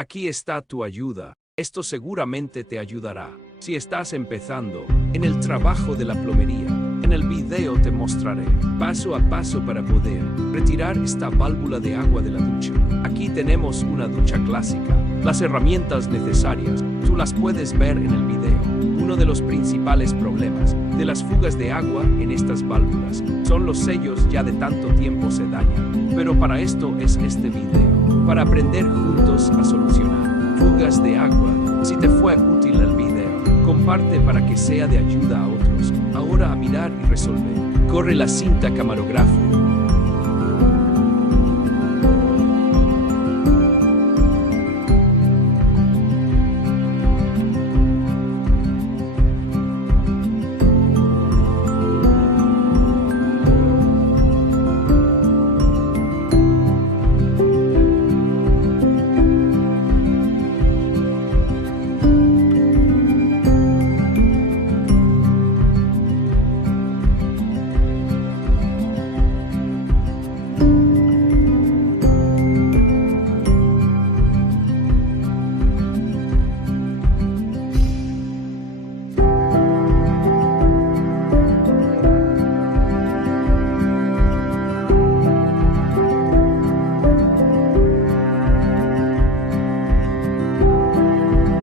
Aquí está tu ayuda. Esto seguramente te ayudará. Si estás empezando en el trabajo de la plomería, en el video te mostraré paso a paso para poder retirar esta válvula de agua de la ducha. Aquí tenemos una ducha clásica. Las herramientas necesarias, tú las puedes ver en el video. Uno de los principales problemas de las fugas de agua en estas válvulas son los sellos, ya de tanto tiempo se dañan. Pero para esto es este video, para aprender juntos a solucionar fugas de agua. Si te fue útil el video, comparte para que sea de ayuda a otros. Ahora a mirar y resolver. Corre la cinta camarógrafo.